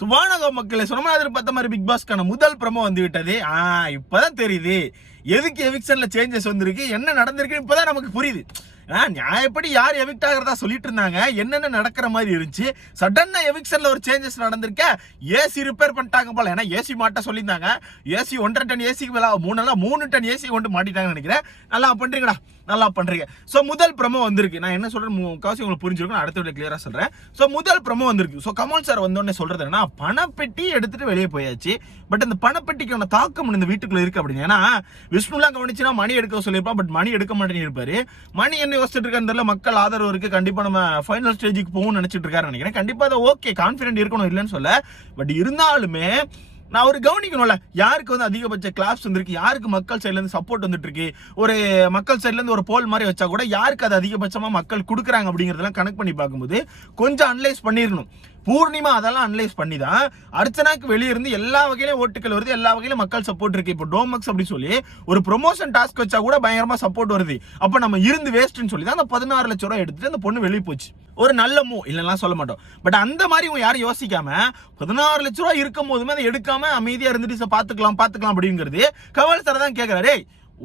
சுபானக மக்களை சொன்னமாதிரி பார்த்த மாதிரி பிக் பாஸ்க்கான முதல் ப்ரோமோ வந்து விட்டது. இப்பதான் தெரியுது எதுக்கு எவிக்ஷன்ல சேஞ்சஸ் வந்திருக்கு, என்ன நடந்திருக்கு இப்பதான் நமக்கு புரியுது. நியாயப்படி யார் எவிக்ட் ஆகிறதா சொல்லிட்டு இருந்தாங்க, என்னென்ன நடக்கிற மாதிரி இருந்துச்சு. சடனா எவிக்ஷன்ல ஒரு சேஞ்சஸ் நடந்திருக்க. ஏசி ரிப்பேர் பண்ணிட்டாங்க போல. ஏன்னா ஏசி மாட்ட சொல்லியிருந்தாங்க. ஏசி 1.5 டன் ஏசிக்கு மேல 3 டன் ஏசி கொண்டு மாட்டிட்டாங்கன்னு நினைக்கிறேன். நல்லா பண்றீங்கடா, நல்லா பண்றீங்க. ஸோ முதல் ப்ரோமோ வந்திருக்கு. நான் என்ன சொல்றேன் முக்காசி உங்களுக்கு புரிஞ்சிருக்கும், அடுத்த வீடியோ கிளியரா சொல்றேன். ஸோ முதல் ப்ரோமோ வந்திருக்கு. ஸோ கமல் சார் வந்தோடனே சொல்றது என்னன்னா, பணப்பெட்டி எடுத்துட்டு வெளியே போயாச்சு. பட் அந்த பணப்பெட்டிக்கான தாக்கம் இந்த வீட்டுக்குள்ள இருக்கு அப்படின்னு. ஏன்னா விஷ்ணுலாம் கவனிச்சுன்னா மணி எடுக்க சொல்லியிருப்பான். பட் மணி எடுக்க மாட்டேன்னு இருப்பாரு. மணி என்ன யோசிச்சுட்டு இருக்காரு, மக்கள் ஆதரவு இருக்கு, கண்டிப்பா நம்ம ஃபைனல் ஸ்டேஜுக்கு போகணும்னு நினைச்சிட்டு இருக்காரு நினைக்கிறேன். கண்டிப்பா அதை ஓகே, கான்ஃபிடென்ட் இருக்கணும் இல்லைன்னு சொல்ல. பட் இருந்தாலுமே நான் ஒரு கவனிக்கணும்ல, யாருக்கு வந்து அதிகபட்ச கிளாப்ஸ் வந்திருக்கு, யாருக்கு மக்கள் சைட்ல இருந்து சப்போர்ட் வந்துட்டு இருக்கு. ஒரு மக்கள் சைட்ல இருந்து ஒரு போல் மாதிரி வச்சா கூட யாருக்கு அது அதிகபட்சமா மக்கள் கொடுக்குறாங்க அப்படிங்கறதெல்லாம் கனெக்ட் பண்ணி பார்க்கும்போது கொஞ்சம் அனலைஸ் பண்ணிடணும். பூர்ணிமா அதெல்லாம் அனலைஸ் பண்ணி தான் அர்ச்சனாக்கு வெளியே இருந்து எல்லா வகையிலும் ஓட்டுகள் வருது, எல்லா வகையிலும் மக்கள் சப்போர்ட் இருக்கு. இப்போ டோமக்ஸ் அப்படி சொல்லி ஒரு ப்ரொமோஷன் டாஸ்க் வச்சா கூட பயங்கரமா சப்போர்ட் வருது. அப்ப நம்ம இருந்து வேஸ்ட்னு சொல்லி தான் அந்த 16 லட்சம் ரூபாய் எடுத்துட்டு அந்த பொண்ணு வெளியே போச்சு. ஒரு நல்ல மூவ் இல்லைன்னா சொல்ல மாட்டோம். பட் அந்த மாதிரி இவங்க யாரும் யோசிக்காம 16 லட்சம் ரூபாய் இருக்கும் போதுமே அதை எடுக்காம அமைதியா இருந்துட்டு பாத்துக்கலாம் அப்படிங்கிறது கமல் சார் தான் கேட்கிறாரு.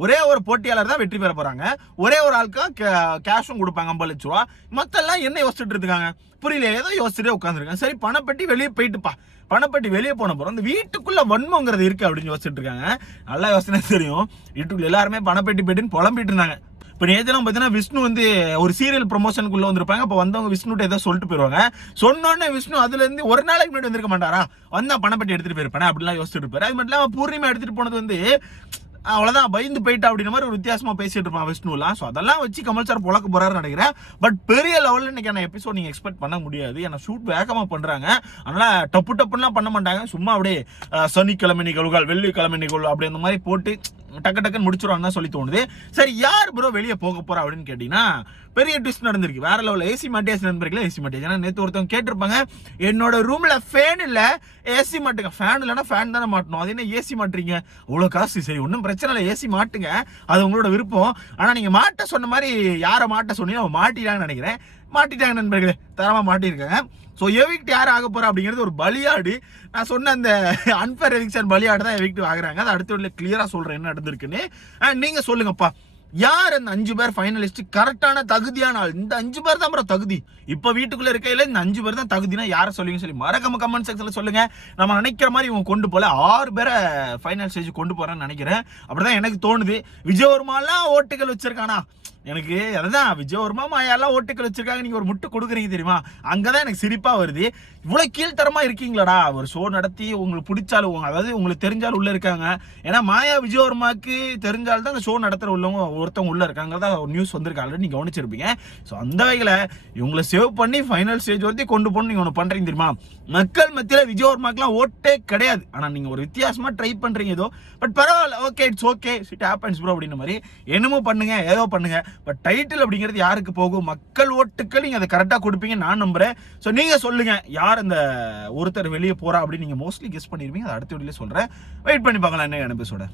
ஒரே ஒரு போட்டியாளர் தான் வெற்றி பெற போறாங்க, ஒரே ஒரு ஆளுக்கு கேஷும் கொடுப்பாங்க 50 லட்சம் ரூபா. மத்தெல்லாம் என்ன யோசிச்சுட்டு இருக்காங்க புரியல, ஏதோ யோசிச்சுட்டே உட்காந்துருக்காங்க. சரி பணப்பெட்டி வெளியே போயிட்டுப்பா, பணப்பெட்டி வெளியே போன போறோம், அந்த வீட்டுக்குள்ள வன்மங்கிறது இருக்கு அப்படின்னு யோசிச்சுட்டு இருக்காங்க. நல்லா யோசனை தெரியும். வீட்டுக்குள்ள எல்லாருமே பணப்பெட்டி பெட்டின்னு புலம்பிட்டு இருந்தாங்க. இப்போ நேற்றுலாம் பார்த்தீங்கன்னா விஷ்ணு வந்து ஒரு சீரியல் ப்ரொமோஷனுக்குள்ள வந்திருப்பாங்க. அப்போ வந்தவங்க விஷ்ணுட்ட ஏதோ சொல்லிட்டு போயிருவாங்க. சொன்னோடனே விஷ்ணு அதுல இருந்து ஒரு நாளைக்கு முன்னாடி வந்திருக்க மாட்டாரா, வந்தா பணப்பெட்டி எடுத்துட்டு போயிருப்பானே அப்படிலாம் யோசிச்சுட்டு இருப்பாரு. அது மட்டும் இல்லாமல் பூர்ணிமா எடுத்துட்டு போனது வந்து அவ்வளவுதான் பயந்து போயிட்டா அப்படின்ற மாதிரி ஒரு வித்தியாசமா பேசிட்டு இருப்பான் விஷ்ணுலாம். ஸோ அதெல்லாம் வச்சு கமல் சார் புழக்க போறாரு நினைக்கிறேன். பட் பெரிய லெவலில் இன்னைக்கு எபிசோட் நீங்க எக்ஸ்பெக்ட் பண்ண முடியாது. ஏன்னா ஷூட் வேகமா பண்றாங்க. அதனால டப்புலாம் பண்ண மாட்டாங்க. சும்மா அப்படியே சனிக்கிழமை நிகழ்வுகள், வெள்ளிக்கிழமை நிகழ்வு அப்படி அந்த மாதிரி போட்டு டக்குன்னு முடிச்சிருவாங்க தான் சொல்லி தோணுது. சரி யார் ப்ரோ வெளியே போக போறா அப்படின்னு கேட்டீங்கன்னா பெரிய ட்விஸ்ட் நடந்திருக்கு. வேற லெவலில் ஏசி மாட்டேஸ் நண்பர்களே, ஏசி மாட்டேஸ். ஏன்னா நேற்று ஒருத்தவங்க கேட்டிருப்பாங்க, என்னோட ரூம்ல ஃபேன் இல்ல ஏசி மாட்டுங்க. ஃபேன் இல்லைன்னா ஃபேன் தானே மாட்டணும், அது என்ன ஏசி மாட்டுறீங்க, அவ்வளோ காசு. சரி ஒன்றும் பிரச்சனை இல்லை, ஏசி மாட்டுங்க, அது உங்களோட விருப்பம். ஆனால் நீங்க மாட்ட சொன்ன மாதிரி யாரை மாட்ட சொன்னீங்க மாட்டிட்டாங்கன்னு நினைக்கிறேன். மாட்டிட்டாங்க நண்பர்களே, தரமா மாட்டிருக்காங்க. ஸோ எவிக்ட் யார் ஆக போறா அப்படிங்கிறது ஒரு பலியாடு. நான் சொன்ன அந்த அன்பேர் எவிக்ஷன் பலியாடு தான் எவிக்ட் ஆகுறாங்க. அது அடுத்த வீடியோல கிளியரா சொல்றேன் என்ன நடந்திருக்குன்னு. நீங்க சொல்லுங்கப்பா, யார் அந்த 5 பேர் ஃபைனலிஸ்ட் கரெக்டான தகுதியான ஆள்? இந்த 5 பேர் தான் ப்ரோ தகுதி. இப்ப வீட்டுக்குள்ள இருக்கையில இந்த 5 பேர் தான் தகுதினா யாரை சொல்லுவீங்கன்னு சொல்லி மறக்காம கமெண்ட் செக்ஷன்ல சொல்லுங்க. நம்ம நினைக்கிற மாதிரி இவங்க கொண்டு போல 6 பேரை ஃபைனல் ஸ்டேஜ் கொண்டு போறான்னு நினைக்கிறேன். அப்படிதான் எனக்கு தோணுது. விஜயவர்மாலாம் ஓட்டுகள் வச்சிருக்கானா, எனக்கு அதுதான் விஜயவர்மா மாயாலாம் ஓட்டுகள் வச்சிருக்காங்க. நீங்க ஒரு முட்டு கொடுக்குறீங்க தெரியுமா, அங்கதான் எனக்கு சிரிப்பா வருது. இவ்வளவு கீழ்த்தரமா இருக்கீங்களாடா, ஒரு ஷோ நடத்தி உங்களுக்கு பிடிச்சாலும், அதாவது உங்களுக்கு தெரிஞ்சாலும் உள்ள இருக்காங்க. ஏன்னா மாயா விஜயவர்மாக்கு தெரிஞ்சால்தான் அந்த ஷோ நடத்துற உள்ளவங்க ஒருத்தவங்க உள்ள இருக்காங்க. ஒரு நியூஸ் வந்திருக்கு, ஆல்ரெடி நீங்க கவனிச்சிருப்பீங்க. ஸோ அந்த வகையில இவங்களை சேவ் பண்ணி ஃபைனல் ஸ்டேஜ் வரைக்கும் கொண்டு போகணும் நீங்க ஒன்று பண்றீங்க தெரியுமா. மக்கள் மத்தியில விஜயவர்மாக்கெல்லாம் ஓட்டே கிடையாது. ஆனா நீங்க ஒரு வித்தியாசமா ட்ரை பண்றீங்க ஏதோ. பட் பரவாயில்ல, okay it's okay, it happens bro அப்படின்ற மாதிரி என்னமோ பண்ணுங்க, ஏதோ பண்ணுங்க. பட் டைட்டில் அப்படிங்கிறது யாருக்கு போகும், மக்கள் ஓட்டுக்கள் நீங்க அதை கரெக்டா கொடுப்பீங்க நான் நம்புறேன். ஸோ நீங்க சொல்லுங்க யார் அந்த ஒருத்தர் வெளியே போறா அப்படின்னு நீங்க மோஸ்ட்லி கெஸ் பண்ணிருப்பீங்க. அதை அடுத்த வீடியோல சொல்றேன், வெயிட் பண்ணி பார்க்கலாம் என்ன எபிசோட.